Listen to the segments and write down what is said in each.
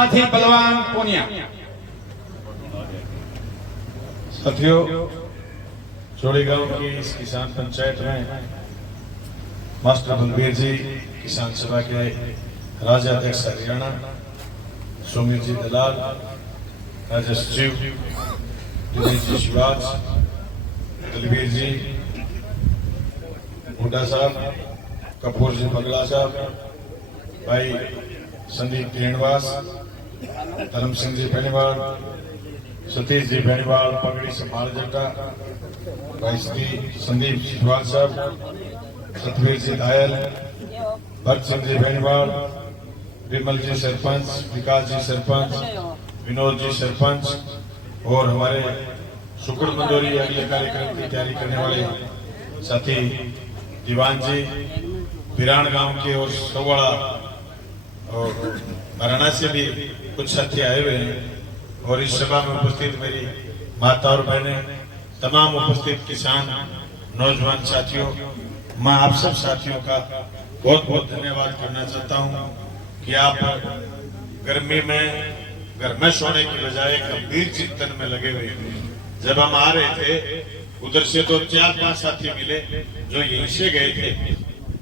साथी बलवान पूनिया। साथियों, जोड़ी गांव की इस किसान पंचायत में मास्टर बलबीर जी किसान सभा के राज्याध्यक्ष हरियाणा, सुमित जी दलाल, राज्य सचिव दिनेश जी शिवाज, दलबीर जी हुड्डा साहब, कपूर जी बगला साहब, भाई संदीप ढेंडवास, धर्म सिंह जी बेनीवाल, सतीश जी बेनीवाल पगड़ी संभाल जटा, भाई संदीप शिवाज साहब, सतवीर जी दायल, भक्त सिंह जी बेनीवाल, विमल जी सरपंच, विकास जी सरपंच, विनोद जी सरपंच और हमारे शुक्र मंदोरी अगले कार्यक्रम की तैयारी करने वाले साथी दीवान जी, बिरान गांव के और सोवाड़ा और वाराणसी से भी कुछ साथी आए हुए हैं और इस सभा में उपस्थित मेरी माता और बहनें, तमाम उपस्थित किसान नौजवान साथियों, मैं आप सब साथियों का बहुत बहुत धन्यवाद करना चाहता हूं कि आप गर्मी में घर में सोने की बजाय गंभीर चिंतन में लगे हुए हैं। जब हम आ रहे थे उधर से तो 4-5 साथी मिले जो यहीं से गए थे,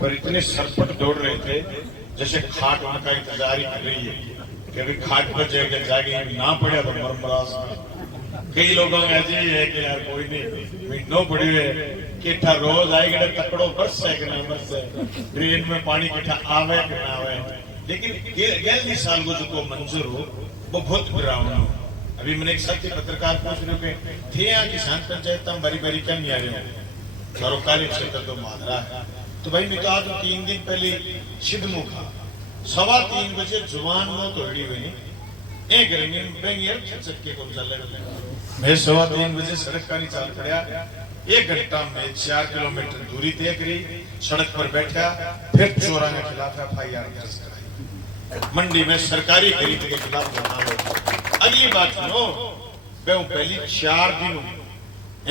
पर इतने सरपट दौड़ रहे थे जैसे खाट उनका इंतजार ही कर रही है कि अभी खाट पर जाके ना पड़े तो मरमरास में। कई लोगों में ऐसे ही है कि यार कोई नहीं महीनों पड़ी हुए किठा रोज आएगा तकड़ो बरस है कि ना बरस है, ट्रेन में पानी किठा आवे कि ना आवे, लेकिन 11 साल को जो मंजूर हो वो बहुत विराम हो। अभी मैंने एक साथी पत्रकार पूछ रहे थे यहाँ किसान पंचायत हम बारी बारी क्या नहीं आ रहे हो, सरोकारी क्षेत्र तो मादरा है। तो भाई मैं तो आज 3 दिन पहले सिद्धमू खा 3:15 बजे जुबान में तो हड़ी हुई एक गर्मी में चक्के को चल मैं 3:15 बजे सड़क का नहीं चाल पड़ा, 1 घंटा में 4 किलोमीटर दूरी तय करी, सड़क पर बैठा, फिर चोरा के खिलाफ FIR दर्ज कराई, मंडी में सरकारी खरीद के खिलाफ धरना लगा। अगली बात सुनो, मैं पहली 4 दिन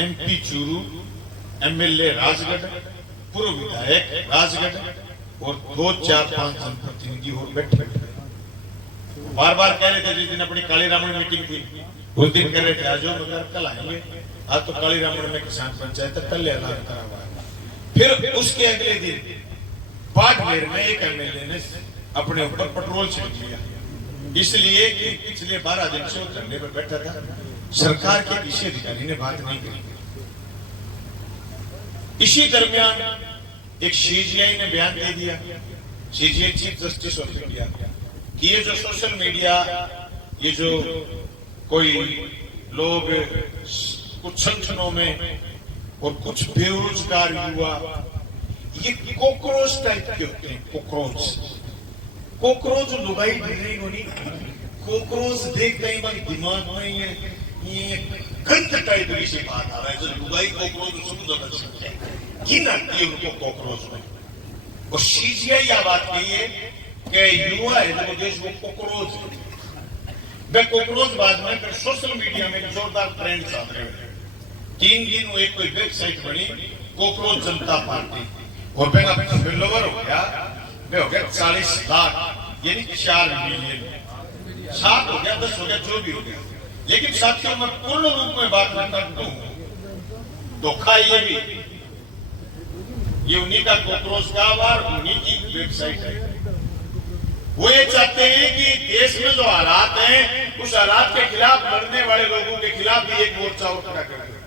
MP चूरू, MLA राजगढ़, पूर्व विधायक राजगढ़ और 2-4-5 जनप्रतिनिधि और बैठे बार बार कह रहे थे। जिस दिन अपनी काली रामन मीटिंग थी उस दिन कह रहे थे आज मगर कल आएंगे, आज तो काली रामन में किसान पंचायत कल ऐलान करा हुआ है। फिर उसके अगले दिन बाड़मेर में एक MLA ने अपने ऊपर पेट्रोल छिड़क लिया, इसलिए कि पिछले 12 दिन से धरने पर बैठा था, सरकार के किसी अधिकारी ने बात नहीं करी। इसी दरमियान एक CGI ने बयान दे दिया, CGI chief justice of India, कि ये जो सोशल मीडिया, ये जो कोई लोग कुछ संगठनों में और कुछ बेरोजगार युवा ये कॉकरोच टाइप के होते हैं। कॉकरोच लुगाई नहीं होनी, कॉकरोच देखते ही मन दिमाग में ये गंद टाइप की बात आ रहा है, जो लुगाई कॉकरोच सुंदर गिन आती है उनको कॉकरोच में। और CGI यह बात कही है कि युवा है जो देश वो कॉकरोच वे कॉकरोच बाद में फिर सोशल मीडिया में जोरदार ट्रेंड चल रहे हैं। 3 दिन वो एक कोई वेबसाइट बनी कॉकरोच जनता पार्टी और मेरा फॉलोवर हो गया, वे हो गया 40 लाख यानी 4 मिलियन, 7 हो गया 10 हो गया जो भी हो गया। लेकिन साथियों मैं पूर्ण रूप में बात करता हूं, धोखा ये भी ये उन्हीं का कॉकरोच का आवार उन्हीं की वेबसाइट है। वो ये चाहते हैं कि देश में जो हालात हैं उस हालात के खिलाफ लड़ने वाले लोगों के खिलाफ भी एक मोर्चा उठ खड़ा कर दिया।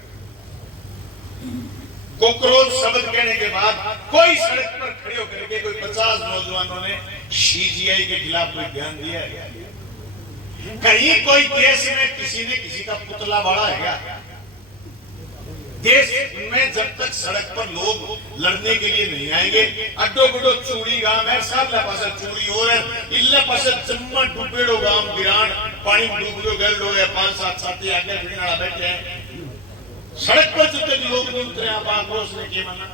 कॉकरोच शब्द कहने के बाद कोई सड़क पर खड़े होकर के कोई 50 नौजवानों ने CGI के खिलाफ कोई ध्यान दिया है? कहीं कोई देश में किसी ने किसी का पुतला बाड़ा है क्या? देश में जब तक सड़क पर लोग लड़ने के लिए नहीं आएंगे, अड्डो गुडो चूड़ी गांव है, सामने पास चूड़ी और है, इल्ला पास चम्मा डुबेड़ो गांव गिरान पानी डूबो गल लोग 5-7 साथी आगे फिरना बैठे हैं। सड़क पर जितने लोग नहीं उतरे आप आक्रोश ने किया मना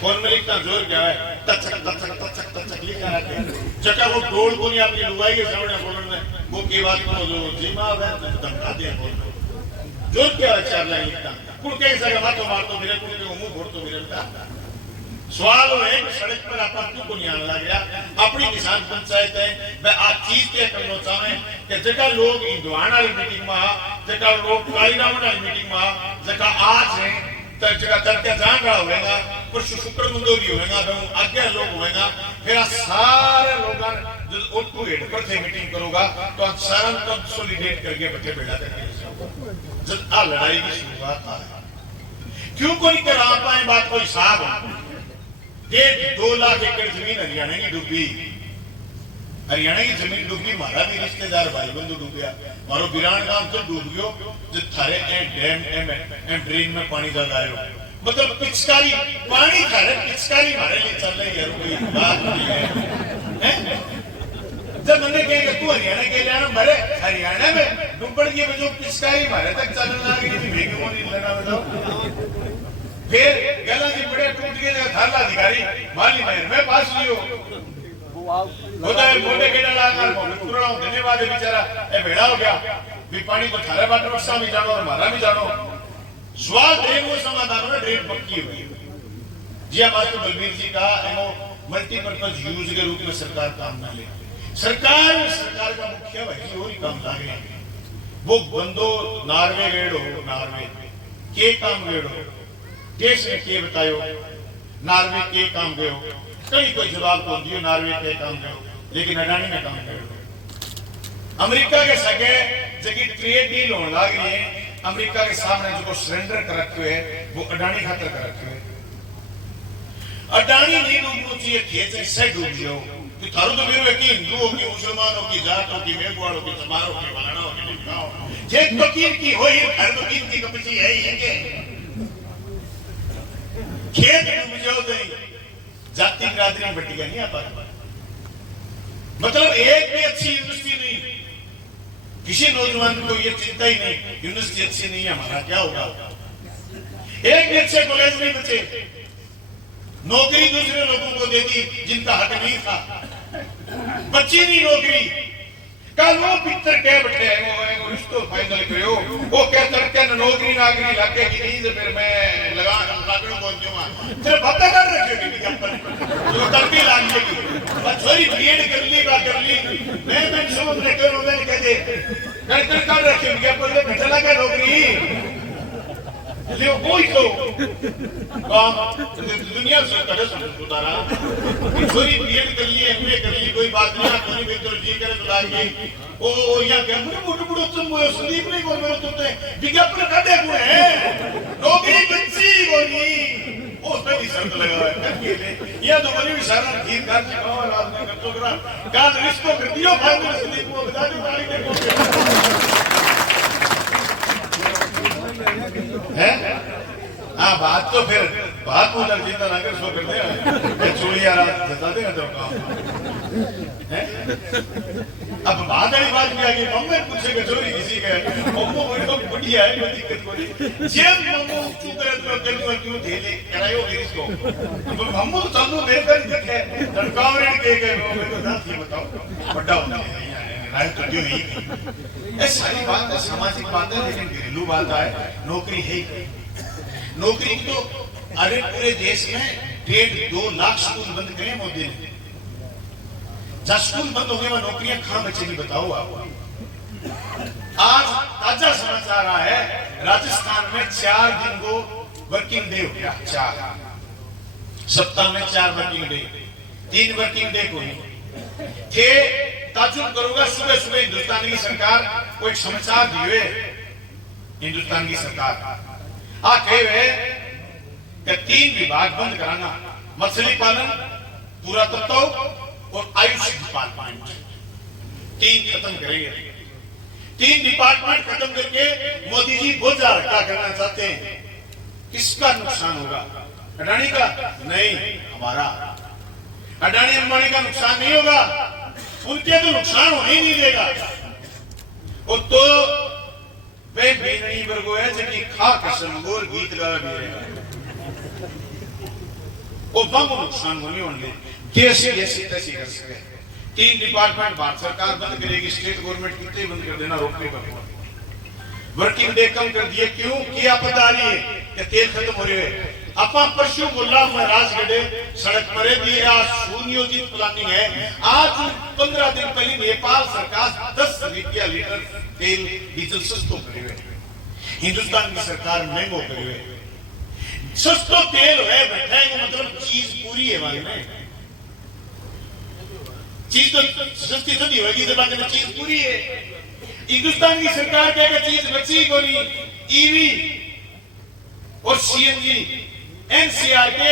फोन में लिखता जोर क्या है, तचक लिखा है चका वो डोल को नहीं आपकी लुगाई के सामने बोलने वो की बात को जो जिमा है धमका दिया बोल जोर क्या है 4 लाइन लिखता कुड़ के सगा मातो मारतो मेरे कुड़ के मुंह फोड़ तो मेरे बेटा सवाल वो है कि सड़क पर आप क्यों को नहीं आने लग गया। अपनी किसान पंचायत है मैं आज चीज क्या करना चाहे कि जगह लोग इंदवान वाली मीटिंग में जगह लोग कालीराम वाली मीटिंग में जगह आज है तो जगह तड़के जान रहा होगा परसों शुक्र मंदोरी होगा आगे लोग होगा फिर सारे लोग जो ओटू हेड पर थे मीटिंग करूंगा तो सारा कंसोलिडेट करके बैठे बैठा करके जब आ लड़ाई की शुरुआत आ क्यों कोई करा पाए बात कोई साहब 2 लाख एकड़ जमीन हरियाणा की डूबी। हरियाणा की जमीन डूबी मारा भी रिश्तेदार भाई बंधु डूबया मारो बिरान गांव तो डूब गयो जो थारे डैम ड्रेन में पानी ज्यादा आयो मतलब पिचकारी पानी थारे पिचकारी मारे ले चल रही है कोई बात नहीं है जब मैंने कहेगा तू हरियाणा के लिए मरे हरियाणा में डूबड़ की वजह पिचकारी मारे तक चलने लगी नहीं भेगे वो नहीं लगा बताओ फिर गला जी बड़े टूट गए थाला अधिकारी माली मेहर मैं पास लियो होता है मोटे के डाला कर पुराना धन्यवाद है बेचारा ए भेड़ा हो गया भी पानी तो थारे बाटे वर्षा में जानो और हमारा भी जानो सवाल ड्रेन वो समाधान में ड्रेन पक्की हुई जी हमारे बलबीर जी का एमओ मल्टीपर्पज यूज के रूप में सरकार काम न ले सरकार का मुख्य वही और ही काम लागे वो बंदो नार्वे गेड़ो नार्वे के काम गेड़ो देश ने के बतायो नार्वे के काम गयो कहीं कोई जवाब कौन दियो नार्वे के काम गयो लेकिन अडानी ने काम गयो अमेरिका के सगे जगह ट्रेड डील होने लग रही है अमेरिका के सामने जो सरेंडर कर रखे है वो अडानी खातर कर रखे है अडानी नहीं डूबना चाहिए खेत से डूब जाओ कि थारो तो मेरे की हिंदू हो की मुसलमान हो की जाट हो की मेघवाड़ हो की समार हो की फलाना हो की ढिमका हो जे वकील की हो ही घर वकील की कपची है ही के खेत डूब जाओ तो जाति बिरादरी बटी नहीं आप मतलब एक भी अच्छी यूनिवर्सिटी नहीं किसी नौजवान को ये चिंता ही नहीं यूनिवर्सिटी अच्छी नहीं है हमारा क्या होगा एक भी अच्छे कॉलेज नहीं बचे नौकरी दूसरे लोगों को दे दी जिनका हक नहीं था बच्ची नहीं नौकरी कल वो पिक्चर के बैठे वो रिश्तो फाइनल करो वो क्या तड़के नौकरी नागरी लाके की नहीं तो फिर मैं लगा लागण पहुंच जाऊंगा तेरे पता कर रखे कि विज्ञापन जो तड़के लाग गई छोरी बीएड कर ली मैं समझ रहे करो मैंने कह दे कर रखे विज्ञापन में बैठा लगा नौकरी ले कोई तो काम दुनिया से कड़े समझ उतारा छोरी बीएड कर ली एमए कर ली कोई बात नहीं कोई भी तो जी करे तो लागी ओ या क्या मुड़ मुड़ तुम वो संदीप नहीं बोल मेरे तुमने विज्ञापन काटे हुए हैं नौकरी बच्ची बोली ओ पे भी शर्त लगा है ये तो बड़ी इशारा ठीक कर चुका और आदमी कर तो करा काल रिश्तो कर दियो भाई संदीप को बता दो गाड़ी देखो है हाँ बात तो फिर बात को लग जीता ना कर सो कर दे चोरी यार बता देगा तेरे काम है अब बात वाली बात क्या कि मम्मी पूछेगा चोरी किसी का मम्मो मेरे को बढ़िया है कोई दिक्कत कोई जब मम्मो चुप करे तो कल क्यों ढेले करायो फिर इसको तो मम्मो तो चालू मेरे का दिक्कत है लड़काओं ने के मेरे को दांत ही बताओ बड़ा होता है राय तो जो ही ये सारी बात है सामाजिक बात है लेकिन घरेलू बात है नौकरी है नौकरी तो अरे पूरे देश में 2.5 लाख स्कूल बंद करे मोदी ने जब स्कूल बंद हो गए वहां नौकरियां कहां बचेगी बताओ आप आज ताजा समाचार आया है राजस्थान में 4 दिन को वर्किंग डे हो गया 4 सप्ताह में 4 वर्किंग डे 3 वर्किंग डे को थे ताजुब करूंगा सुबह सुबह हिंदुस्तान की सरकार को एक समाचार दिए हिंदुस्तान की सरकार कहे हुए कि 3 विभाग बंद कराना मछली पालन पुरातत्व और आयुष डिपार्टमेंट 3 खत्म करेंगे 3 डिपार्टमेंट खत्म करके मोदी जी बोझा हल्का करना चाहते हैं किसका नुकसान होगा अडानी का नहीं हमारा अडानी अंबानी का नुकसान नहीं होगा उनके तो नुकसान होने ही नहीं देगा वो तो वे बेननी वर्गो है जिनकी खा कसम बोल गीत गा भी है वो बम नुकसान होने होंगे कैसे तैसी कर सके 3 डिपार्टमेंट भारत सरकार बंद करेगी स्टेट गवर्नमेंट कितने बंद कर देना रोकने पर वर्किंग डे कम कर दिए क्यों क्या पता नहीं है कि तेल खत्म हो रहे हैं अपा परसों बोला मैं राजगढ़े सड़क पर भी आज सुनियोजित प्लानिंग है। आज 15 दिन पहले नेपाल सरकार 10 रुपया लीटर तेल डीजल सस्तो करे हुए, हिंदुस्तान की सरकार महंगो करे हुए। सस्तो तेल है बैठा मतलब चीज पूरी है वाले में, चीज तो सस्ती सस्ती होगी तो बाकी में चीज पूरी है। हिंदुस्तान की सरकार क्या चीज बची को नहीं, ईवी और सीएनजी एनसीआर के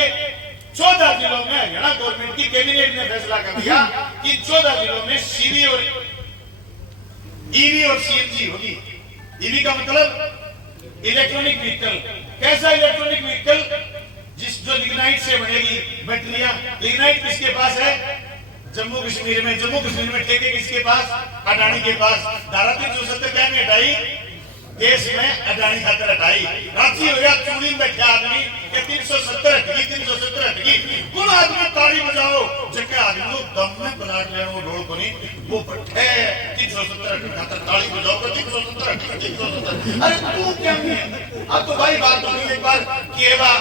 14 जिलों में हरियाणा गवर्नमेंट की कैबिनेट ने फैसला कर दिया कि 14 जिलों में सीवी और ईवी और सीएनजी होगी। ईवी का मतलब इलेक्ट्रॉनिक व्हीकल। कैसा इलेक्ट्रॉनिक व्हीकल? जो लिग्नाइट से बनेगी बैटरियां। लिग्नाइट किसके पास है? जम्मू कश्मीर में। जम्मू कश्मीर में ठेके किसके पास? अडानी के पास। धारा 370 क्या में हटाई? देश में अडानी खातर हटाई। रांची हो गया चूड़ी में बैठा आदमी के 370 हटगी, 370 हटगी। कौन आदमी ताली बजाओ जके आदमी दम में प्लाट ले वो रोड को नहीं वो बैठे 370 खातर ताली बजाओ तो 370 370। अरे तू क्या है? अब तो भाई बात होगी एक बार केवा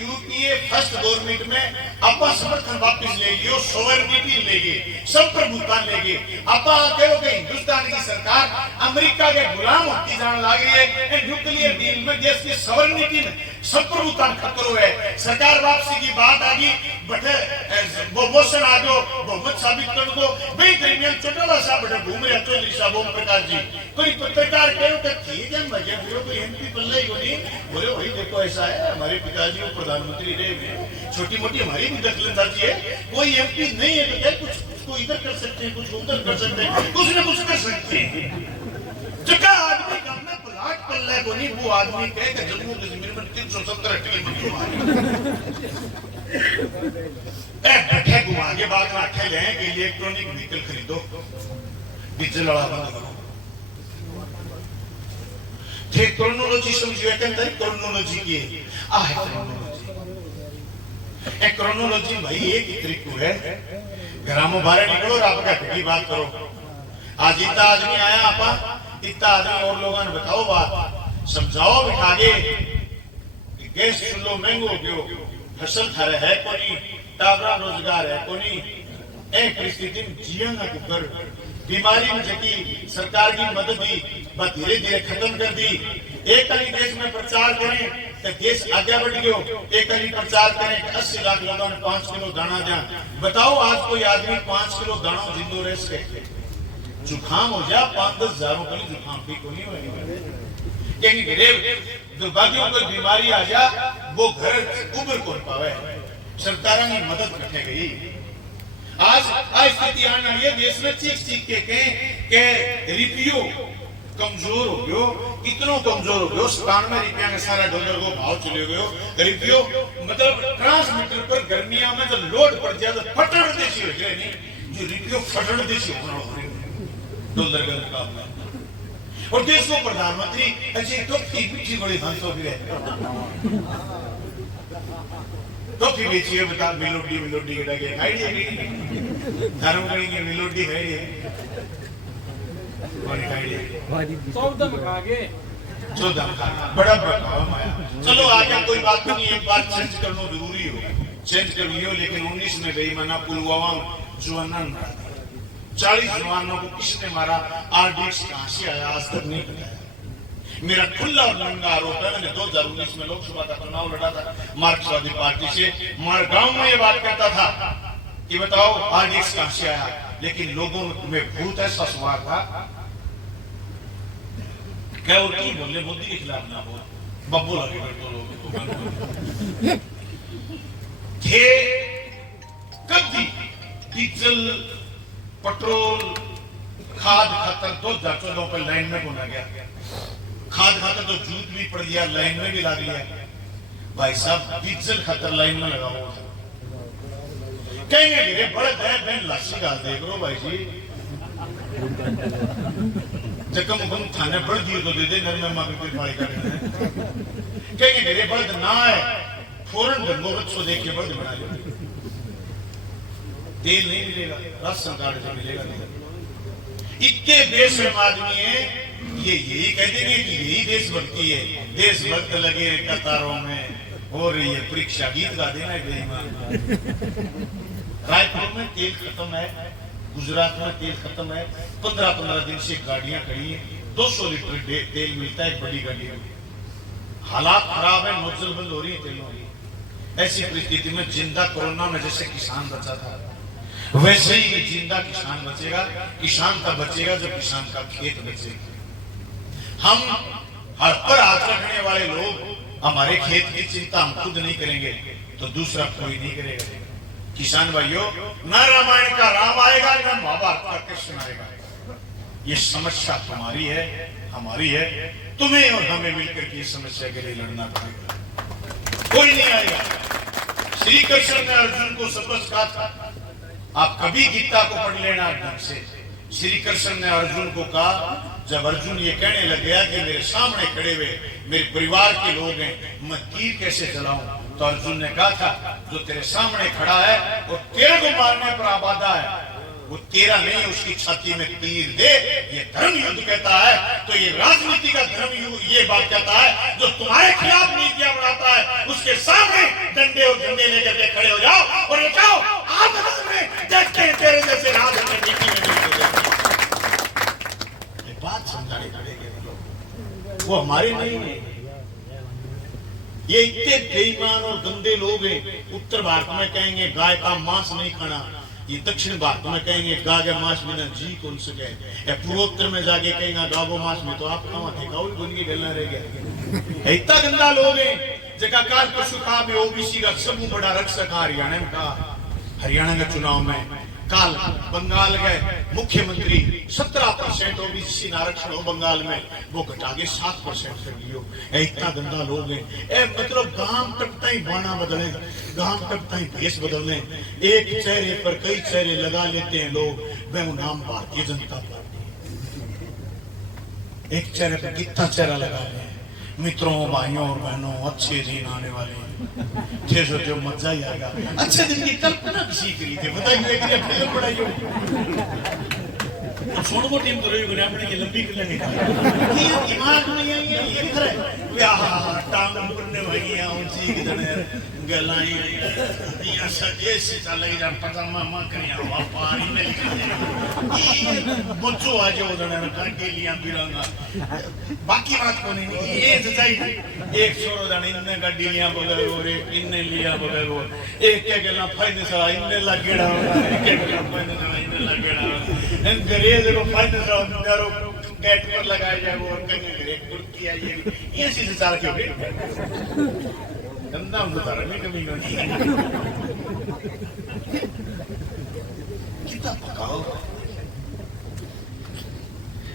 यूपीए फर्स्ट गवर्नमेंट में अपा समर्थन वापस ले लियो, सोवरेनिटी लेगी, सब प्रभुत्व लेगी। अपा कहो कि हिंदुस्तान की सरकार अमेरिका के गुलाम होती जाने लगी है। न्यूक्लियर डील में देश की सोवरेनिटी में सब प्रभुत्व खतरो है। सरकार वापसी की बात आ गई बटे वो मोशन आ गयो बहुमत साबित कर दो भाई दरमियान चौटाला साहब बटे घूम रहे चौधरी साहब ओम प्रकाश जी। कोई पत्रकार कहो कि ठीक है मजे पूरा कोई एमपी पल्ले ही नहीं बोले वही देखो ऐसा है हमारे पिताजी वो प्रधानमंत्री रहे, छोटी मोटी हमारी भी दखलंदाजी है। कोई एमपी नहीं है तो क्या कुछ इधर कर सकते हैं, कुछ उधर कर सकते हैं, कुछ न कुछ कर सकते हैं। जगह आदमी काम में प्लाट पल्ले को नहीं वो आदमी कहे कि जम्मू कश्मीर में 370 बैठे घुमा के बाद में आखे ले कि इलेक्ट्रॉनिक व्हीकल खरीदो, डीजल वाला बंद करो। थे क्रोनोलॉजी समझिए के अंदर क्रोनोलॉजी की आ है क्रोनोलॉजी। एक क्रोनोलॉजी भाई एक ही तरीको है। ग्रामों बाहर निकलो और आपका की बात करो। आज इतना आदमी आया आपा इतना आदमी और लोगों ने बताओ बात समझाओ बिठा के गैस चूल्हो महंगो हो गयो, फसल थारे है कोनी, टाबरा रोजगार है कोनी। एक परिस्थिति में जीवन कुकर बीमारी में जकी सरकार की मदद दी बस धीरे धीरे खत्म कर दी। एक कली देश में प्रचार करें तो देश आगे बढ़ गयो। एक कली प्रचार करें कि 80 लाख लोगों ने 5 किलो दाना जा। बताओ आज कोई आदमी 5 किलो दाना जिंदो रह सके? जुकाम हो जा 5-10 हजारों का जुकाम ठीक नहीं होगी। दुर्भाग्यों कोई बीमारी आ जा वो घर उबर कौन पावे, सरकार की मदद रखे गई। आज स्थिति आने वाली है देश में चीख के रुपयो कमजोर हो गयो, इतना कमजोर हो गयो 97 रुपया में सारा डॉलर को भाव चले गयो। रुपयो मतलब ट्रांसमीटर पर गर्मिया में तो लोड पड़ जाए तो फटड़ देसी हो जाए नहीं जो रुपयो फटड़ देसी डॉलर का मुकाबला। और देश को प्रधानमंत्री ऐसे टॉफी बड़ी हंसो भी है टॉफी बेची है बता मेलोडी मेलोडी के लगे आइडिया नहीं धर्म करेंगे मेलोडी है ये कौन आइडिया 14 खा गए 14 खा बड़ा बड़ा माया। चलो आगे कोई बात नहीं, एक बात चेंज करना जरूरी हो चेंज कर लियो। लेकिन 19 में बेईमाना पुलवामा जवान 40 जवानों को किसने मारा आरडीएक्स कहां से आया आज तक नहीं बताया। मेरा खुला और नंगा आरोप है मैंने 2019 में लोकसभा का चुनाव लड़ा था मार्क्सवादी पार्टी से। गांव में ये बात कहता था कि बताओ आरडीएक्स कहां से आया, लेकिन लोगों में भूत ऐसा सवाल था क्या और की बोले मोदी के खिलाफ ना बोल बब्बू लगे तो लोग थे कभी डीजल पेट्रोल खाद खातर 2014 पर लाइन में बोला गया। खाद खातर तो जूत भी पड़ गया, लाइन में भी लग गया। भाई साहब डीजल खातर लाइन में लगा हुआ कहेंगे मेरे बड़े बहन लाशी डाल देख लो भाई जी जकम हुकुम थाने बढ़ दिए तो दे दे घर में मां की पाई कर कहेंगे मेरे बड़े ना है फौरन गंगोबत को देख के बड़े बना लो। तेल नहीं मिलेगा, राशन कार्ड से मिलेगा नहीं। इतने बेशर्म आदमी है ये यही कह देंगे कि यही देशभक्ति है। देशभक्त लगे कतारों में हो रही है परीक्षा, गीत गा देना है बेईमान। रायपुर में तेल खत्म है, गुजरात में तेल खत्म है, 15-15 दिन से गाड़ियां खड़ी हैं, 200 लीटर तेल मिलता है एक बड़ी गाड़ी में। हालात खराब है, नोजल बंद हो रही है तेलों की। ऐसी परिस्थिति में जिंदा कोरोना में जैसे किसान बचा था, वैसे ही जिंदा किसान बचेगा। किसान तब बचेगा जब किसान का खेत बचेगा। हम हर पर हाथ रखने वाले लोग हमारे खेत की चिंता हम खुद नहीं करेंगे तो दूसरा कोई नहीं करेगा। किसान भाइयों, न रामायण का राम आएगा न महाभारत का कृष्ण आएगा। ये समस्या तुम्हारी है, हमारी है। तुम्हें और हमें मिलकर के इस समस्या के लिए लड़ना पड़ेगा, कोई नहीं आएगा। श्री कृष्ण ने अर्जुन को सबक कहा था, आप कभी गीता को पढ़ लेना ढंग से। श्री कृष्ण ने अर्जुन को कहा, जब अर्जुन ये कहने लग गया कि मेरे सामने खड़े हुए मेरे परिवार के लोग हैं, मैं तीर कैसे चलाऊं, तो अर्जुन ने कहा था, जो तेरे सामने खड़ा है और तेरे को मारने पर आबादा है, वो तेरा नहीं, उसकी छाती में तीर दे। ये धर्म युद्ध कहता है। तो ये राजनीति का धर्म युद्ध ये बात कहता है, जो तुम्हारे खिलाफ नीतियां बनाता है उसके सामने डंडे और झंडे लेकर के खड़े हो जाओ और ये जाओ आदत में देखते हैं तेरे जैसे राज हमें नीति में बात समझाने पड़ेगी। वो हमारे नहीं है, ये इतने बेईमान और गंदे लोग हैं। उत्तर भारत में कहेंगे गाय का मांस नहीं खाना, ये दक्षिण भारत में कहेंगे गाय के मांस बिना जी कौन सके, या पूर्वोत्तर में जाके कहेंगे गागो मांस में तो आप खावा थे गाउल बन के गलना रह गया। इतना गंदा लोग हैं जगह काल पशु का में ओबीसी का सबसे बड़ा रक्षक हरियाणा में का। हरियाणा के चुनाव में काल बंगाल गए मुख्यमंत्री 17% ओबीसी आरक्षण हो बंगाल में, वो घटा के 7% कर लियो। इतना गंदा लोग हैं। मतलब गांव टपता ही बाना बदले, गांव टपता ही भेष बदलने, एक चेहरे पर कई चेहरे लगा लेते हैं लोग। वह नाम भारतीय जनता पार्टी, एक चेहरे पर कितना चेहरा लगा ले। मित्रों, भाइयों और बहनों, अच्छे दिन आने वाले थे, जो मजा ही आएगा। अच्छे दिन की कल्पना किसी करी थे, बताइए कि फिल्म बनाई हो छोड़ को टीम तो रही होगी अपने की लंबी कर लेंगे, ये दिमाग में ये करे यार टांग मुरने भैया ऊंची की जने गलाई दिया सजे से चले जा पजामा मा करिया पानी में ये बच्चो आज हो जने कर के लिया बिरंगा। बाकी बात को नहीं, ये सच्चाई। एक छोरो जाने इनने गाड़ी लिया बोले और इनने लिया बोले वो एक के गला फायदे से इनने लगेड़ा, एक के गला फायदे से इनने लगेड़ा, इन गरीब को फायदे से उनको गेट पर लगाया जाए वो उनके एक कुर्ती आई ये चीज चार के होगी गंदा उतारा में कमी नहीं। कितना पकाओ,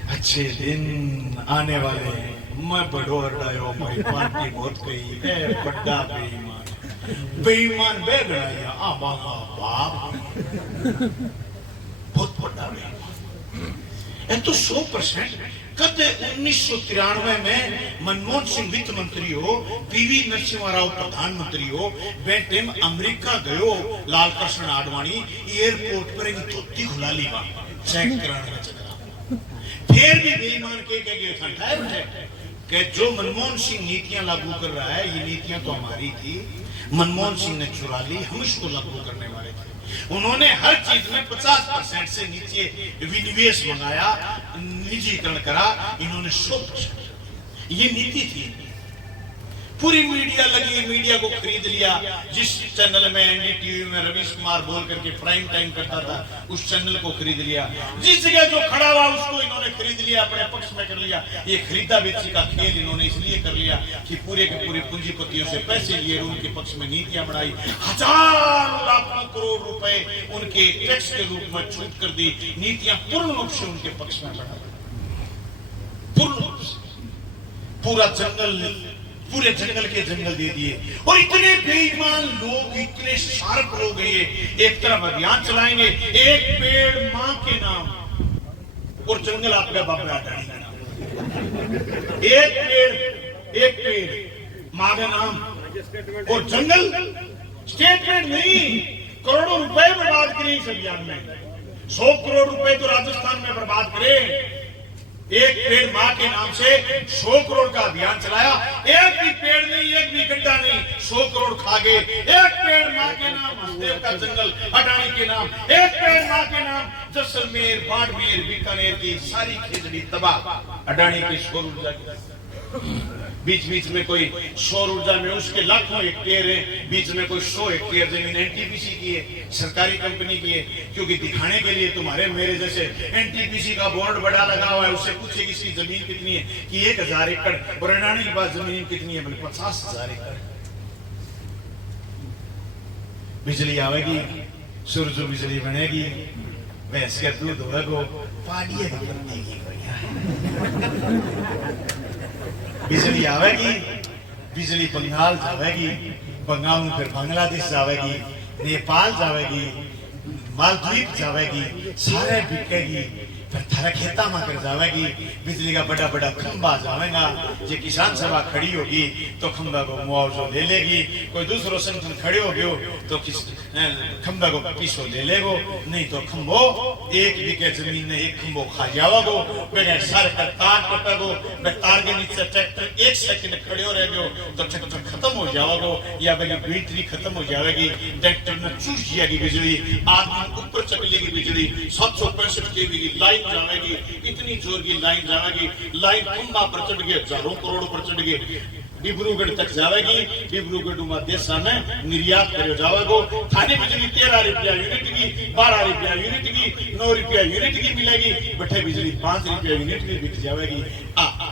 अच्छे दिन आने वाले हैं। मैं बड़ो हटायो, हमारी पार्टी बहुत गई है, बड़ा बेईमान बेईमान बह गया बाप बहुत बड़ा बेईमान। तो 100% कद 1993 में मनमोहन सिंह वित्त मंत्री हो, पीवी नरसिम्हा राव प्रधानमंत्री हो, बेटे में अमेरिका गयो लाल कृष्ण आडवाणी एयरपोर्ट पर एक धोती खुला ली वहां चेक कराने में चला। फिर भी बेईमान के जो मनमोहन सिंह नीतियां लागू कर रहा है, ये नीतियां तो हमारी थी, मनमोहन सिंह ने चुरा ली, हम इसको लागू करने वाले थे। उन्होंने हर चीज में 50% से नीचे विनिवेश मंगाया, निजीकरण करा, इन्होंने 100%। ये नीति थी। पूरी मीडिया लगी, मीडिया को खरीद लिया। जिस चैनल में एनडीटीवी में रवीश कुमार बोल करके प्राइम टाइम करता था, उस चैनल को खरीद लिया। जिस जगह जो खड़ा हुआ उसको इन्होंने खरीद लिया, अपने पक्ष में कर लिया। ये खरीदा बेची का खेल इन्होंने इसलिए कर लिया कि पूरे के पूरे पूंजीपतियों से पैसे लिए, उनके पक्ष में नीतियां बनाई, हजारों लाखों करोड़ रुपए उनके टैक्स के रूप में छूट कर दी। नीतियां पूर्ण रूप से उनके पक्ष में बढ़ा, पूर्ण रूप से पूरा जंगल, पूरे जंगल के जंगल दे दिए। और इतने बेईमान लोग, इतने शार्प लोग ये एक तरफ अभियान चलाएंगे, एक पेड़ मां के नाम और जंगल आपका बाबा हटाएंगे। एक पेड़ मां का नाम और जंगल स्टेटमेंट नहीं, करोड़ों रुपए बर्बाद करें इस अभियान में। 100 करोड़ रुपए तो राजस्थान में बर्बाद करें, एक पेड़ माँ के नाम से 100 करोड़ का अभियान चलाया। एक भी पेड़ नहीं, एक भी गड्ढा नहीं, 100 करोड़ खा गए। एक पेड़ माँ के नाम हसदेव का जंगल अडानी के नाम, एक पेड़ माँ के नाम जैसलमेर, बाड़मेर, बीकानेर की सारी खेजड़ी तबाह अडानी की सौर ऊर्जा की। बीच बीच में कोई सौर ऊर्जा में उसके लाखों हेक्टेयर है, बीच में कोई 100 हेक्टेयर जमीन एनटीपीसी की है, सरकारी कंपनी की है, क्योंकि दिखाने के लिए तुम्हारे मेरे जैसे एनटीपीसी का बोर्ड बड़ा लगा हुआ है, उससे पूछे इसकी जमीन कितनी है कि 1000 एकड़, और अडानी के पास जमीन कितनी है, बोले 50,000 एकड़। बिजली आवेगी, सूरज बिजली बनेगी, भैंस का दूध होगा, पानी बिजली आवेगी, बिजली बंगाल जाएगी, बंगाल में फिर बांग्लादेश जाएगी, नेपाल जाएगी, मालदीव जाएगी, सारे बिकेगी, फिर थारा खेता में कर जाएगी। बिजली का बड़ा बड़ा खंबा जाएगा, जो किसान सभा खड़ी होगी तो खंबा को मुआवजा ले लेगी, कोई दूसरो संगठन खड़े हो गयो तो खंबा को पीछो ले लेगो, नहीं तो खंबो एक बीघे जमीन ने एक खंबो खा जाओगो, बगैर सारे का तार कटेगो, तार के नीचे ट्रैक्टर 1 सेकंड खड़े हो रहेगो तो ट्रैक्टर खत्म हो जाओगो, या बैटरी खत्म हो जाएगी, ट्रैक्टर में चूस जाएगी बिजली, आदमी ऊपर चलेगी बिजली, 765 केवी की लाइन जाएगी, इतनी जोर की लाइन जाएगी, लाइन खंबा पर चढ़ गए, हजारों करोड़ पर चढ़ गए, डिब्रूगढ़ तक जाएगी, डिब्रूगढ़ में देश में निर्यात करे जाएगो। थाने बिजली 13 रुपया यूनिट की, 12 रुपया यूनिट की, 9 रुपया यूनिट की मिलेगी, बैठे बिजली 5 रुपया यूनिट की बिक जाएगी।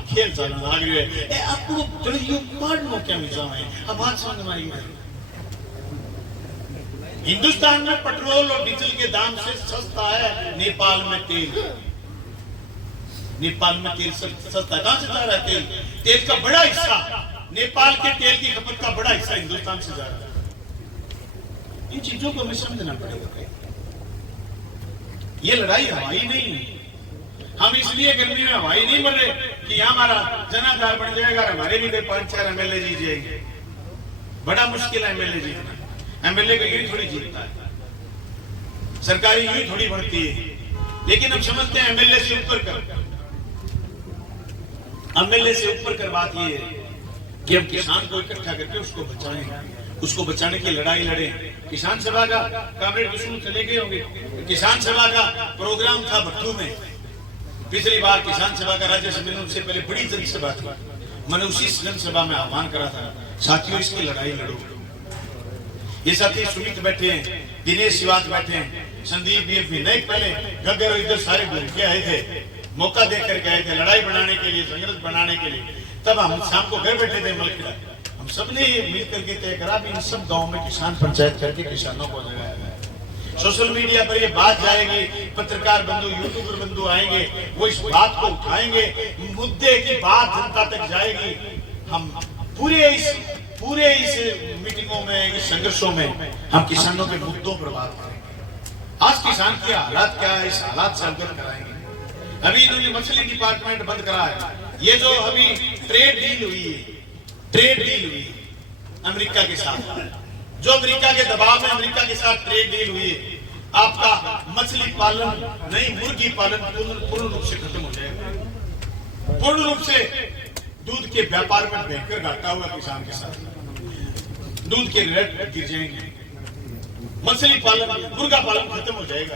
खेल चलने लग रही है, आपको गलियों पढ़ने क्या मिल जाए, अब बात समझ में आई। हिंदुस्तान में पेट्रोल और डीजल के दाम से सस्ता है नेपाल में तेल। नेपाल में तेल सस्ता कहां से जा रहा है? तेल, तेल का बड़ा हिस्सा, नेपाल के तेल की खपत का बड़ा हिस्सा हिंदुस्तान से जा रहा है। इन चीजों को हमें समझना पड़ेगा। ये लड़ाई हवाई नहीं, हम इसलिए गर्मी में हवाई नहीं मर रहे कि यहाँ हमारा जनाधार बन जाएगा, हमारे भी 5-4 एमएलए जीत जाएंगे। बड़ा मुश्किल है एमएलए जीतना, एमएलए का यही थोड़ी जीतता है, सरकारी यही थोड़ी बढ़ती है। लेकिन हम समझते हैं एमएलए से ऊपर कर, एमएलए से ऊपर कर बात ये है कि हम किसान को इकट्ठा करके उसको बचाएं, उसको बचाने की लड़ाई लड़े। किसान सभा का कामरेड विष्णु चले गए होंगे, किसान सभा का प्रोग्राम था भट्टू में। पिछली बार किसान सभा का राज्य सम्मेलन से पहले बड़ी जनसभा थी, मैंने उसी जनसभा में आह्वान करा था, साथियों इसकी लड़ाई लड़ो। ये साथी सुमित बैठे हैं, दिनेश शिवात बैठे हैं, संदीप भी नहीं, पहले गगर इधर सारे घूम के आए थे, मौका देख करके आए थे लड़ाई बनाने के लिए, संघर्ष बनाने के लिए। तब हम शाम को घर बैठे थे मलखड़ा, हम सबने ये मिल करके तय करा भी इन सब गाँव में किसान पंचायत करके किसानों को लगाया है। सोशल मीडिया पर ये बात जाएगी, पत्रकार बंधु, यूट्यूबर बंधु आएंगे, वो इस बात को उठाएंगे, मुद्दे की बात जनता तक जाएगी। हम पूरे इस मीटिंगों में, इस संघर्षों में हम किसानों के मुद्दों पर बात करेंगे। आज किसान के हालात क्या है, इस हालात से अवगत कराएंगे। अभी इन्होंने मछली डिपार्टमेंट बंद करा है, ये जो अभी ट्रेड डील हुई अमेरिका के साथ, जो अमेरिका के दबाव में अमेरिका के साथ ट्रेड डील हुई, आपका मछली पालन नहीं मुर्गी पालन पूर्ण रूप से खत्म हो जाएगा। पूर्ण रूप से दूध के व्यापार में भयंकर घाटा हुआ किसान के साथ, दूध के रेट गिर जाएंगे, मछली पालन मुर्गा पालन खत्म हो जाएगा,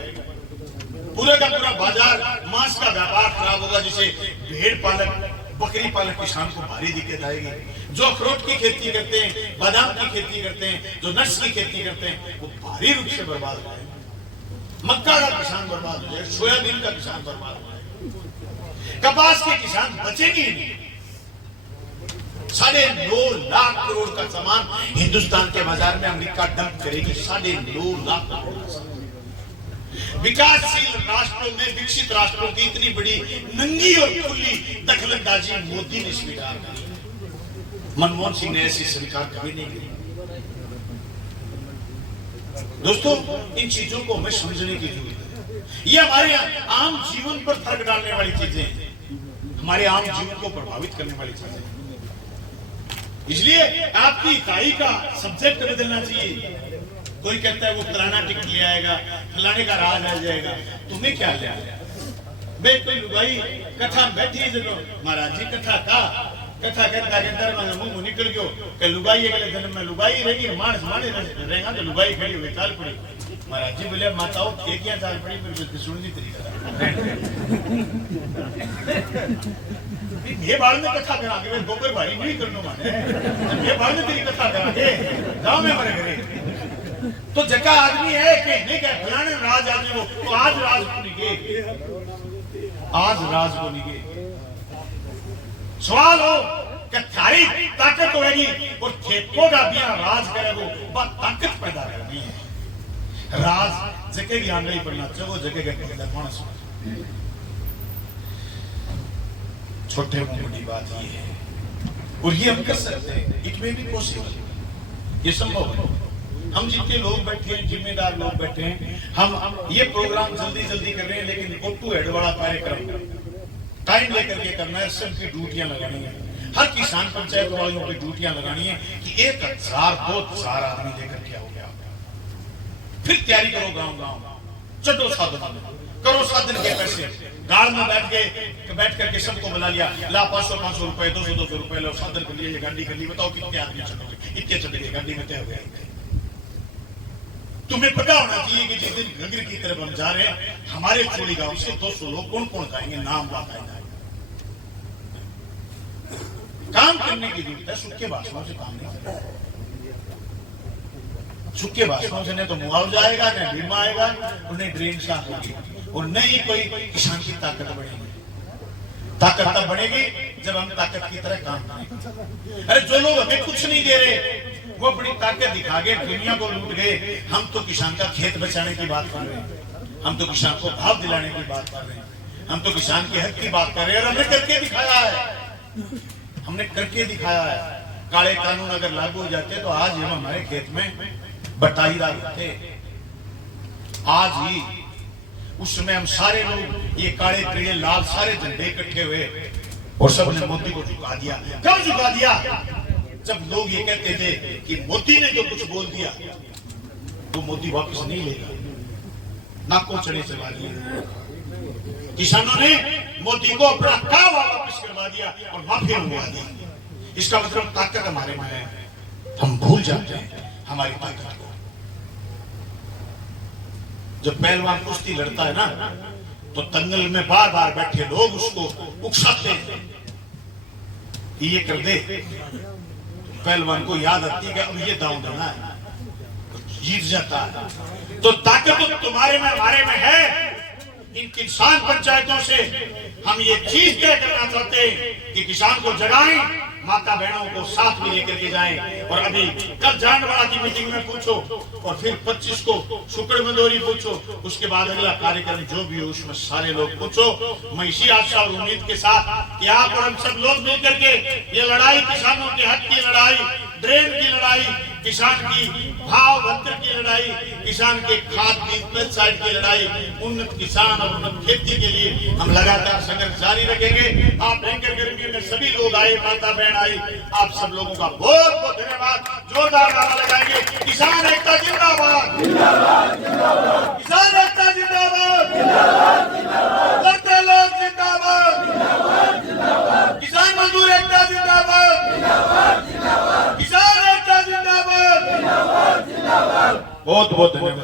पूरा का पूरा बाजार मांस का व्यापार खराब होगा, जिसे भेड़ पालक बकरी पालक किसान को भारी दिक्कत आएगी। जो अखरोट की खेती करते हैं, बादाम की खेती करते हैं, जो नट्स की खेती करते हैं, वो भारी रूप से बर्बाद हो जाएगा। मक्का का किसान बर्बाद हो जाएगा, सोयाबीन का किसान बर्बाद हो जाएगा, कपास के किसान बचेंगे ही नहीं। 9.5 लाख करोड़ का सामान हिंदुस्तान के बाजार में अमेरिका डंप करेगी, 9.5 लाख करोड़ का सामान। विकासशील राष्ट्रों में, विकसित राष्ट्रों की इतनी बड़ी नंगी और खुली दखलंदाजी मोदी ने स्वीकार की, मनमोहन सिंह ने ऐसी स्वीकार कभी नहीं की। दोस्तों, इन चीजों को हमें समझने की जरूरत है। ये हमारे आम जीवन पर फर्क डालने वाली चीजें हैं, हमारे आम जीवन को प्रभावित करने वाली चीजें हैं। इसलिए आपकी इकाई का सब्जेक्ट बदलना चाहिए। कोई कहता है वो फलाना टिक ले आएगा, फलाने का राज आ जाएगा, तुम्हें क्या ले आएगा? बे कोई लुगाई कथा में बैठी जनो महाराज जी कथा करता के मां मुंह निकल गयो के लुगाई अगले जन्म में लुगाई रहेगी मानस माने रहेगा तो लुगाई खड़ी हुई चाल पड़ी महाराज जी बोले माताओं क्या चाल पड़ी मेरे सुननी तरीका ये बाल में कथा करांगे मैं गोबर भाई नहीं करनो माने ये बाल में तेरी कथा करांगे गांव में मरे करे तो जगह आदमी है कि नहीं क्या फलाने राज आदमी वो तो आज राज को निगे आज राज को निगे सवाल हो कि थारी ताकत होगी और खेपों का भी राज करेगो बस ताकत पैदा करनी है राज जगह ज्ञान नहीं पड़ना चाहिए जगह के मानस छोटे मोटी बात ये है और ये हम कर सकते हैं इट मे बी पॉसिबल ये संभव है हम जितने लोग बैठे हैं जिम्मेदार लोग बैठे हैं हम ये प्रोग्राम जल्दी कर रहे हैं लेकिन गोटू हेड वाला कार्यक्रम टाइम लेकर के करना है सबकी ड्यूटियां लगानी है हर किसान पंचायत वालों की ड्यूटियां लगानी है कि 1000-2000 आदमी लेकर के आओ फिर तैयारी करो गांव चढ़ो साधन करो साधन के पैसे गाड़ में बैठ करके सबको बुला लिया ला 500 रुपए 200 रुपए लो साधन कर लिए गाड़ी कर ली बताओ कितने आदमी चढ़ोगे इतने चढ़ेंगे गाड़ी में तय हो गया तुम्हें पता होना चाहिए कि जिस दिन घंगर की तरफ हम जा रहे हैं हमारे चोरी गांव से 200 लोग कौन जाएंगे नाम बताएंगे काम करने की जरूरत है सूखे भाषणों से काम नहीं करना सूखे भाषणों से नहीं तो मुआवजा आएगा न बीमा आएगा और नहीं ड्रेन साफ होगी और नहीं कोई किसान की ताकत बढ़ेगी ताकत तब बढ़ेगी जब हम ताकत की तरह काम करें अरे जो लोग हमें कुछ नहीं दे रहे वो अपनी ताकत दिखा के दुनिया को लूट गए हम तो किसान का खेत बचाने की बात कर रहे हैं हम तो किसान को भाव दिलाने की बात कर रहे हैं हम तो किसान के हक की बात कर रहे हैं और हमने करके दिखाया है हमने करके दिखाया है काले कानून अगर लागू हो जाते तो आज हम हमारे खेत में बटाईदार थे आज ही उस समय हम सारे लोग ये काले पीले लाल सारे झंडे इकट्ठे हुए और सबने मोदी को झुका दिया कब झुका दिया जब लोग ये कहते थे कि मोदी ने जो कुछ बोल दिया तो मोदी वापस नहीं लेगा नाकों चढ़े चला दिया किसानों ने मोदी को अपना काम वापस करवा दिया और माफी मंगवा दिया इसका मतलब ताकत हमारे में है हम भूल जाते हैं हमारी ताकत को जब पहलवान कुश्ती लड़ता है ना तो दंगल में बार बार बैठे लोग उसको उकसाते हैं ये कर दे पहलवान को याद आती है कि अब ये दांव देना है जीत जाता है तो ताकत तो तुम्हारे में हमारे में है इन किसान पंचायतों से हम ये चीज तय करना चाहते हैं कि किसान को जगाएं माता बहनों को साथ में लेकर के जाएं और अभी कल जानवाड़ा की मीटिंग में पूछो और फिर 25 को शुक्र मंदोरी पूछो उसके बाद अगला कार्यक्रम जो भी हो उसमें सारे लोग पूछो मैं इसी आशा और उम्मीद के साथ कि आप और हम सब लोग मिलकर के ये लड़ाई किसानों के हक की लड़ाई ड्रेन की लड़ाई किसान की भाव भत्तर की लड़ाई किसान के खाद की पेस्टिसाइड की लड़ाई उन्नत किसान और उन्नत खेती के लिए हम लगातार संघर्ष जारी रखेंगे आप एंकर करेंगे में सभी लोग आए माता बहन आई आप सब लोगों का बहुत बहुत धन्यवाद जोरदार नारा लगाएंगे किसान एकता जिंदाबाद किसान एकता जिंदाबाद लड़ते लोग जिंदाबाद किसान मजदूर एकता जिंदाबाद किसान एकता जिंदाबाद बहुत बहुत धन्यवाद।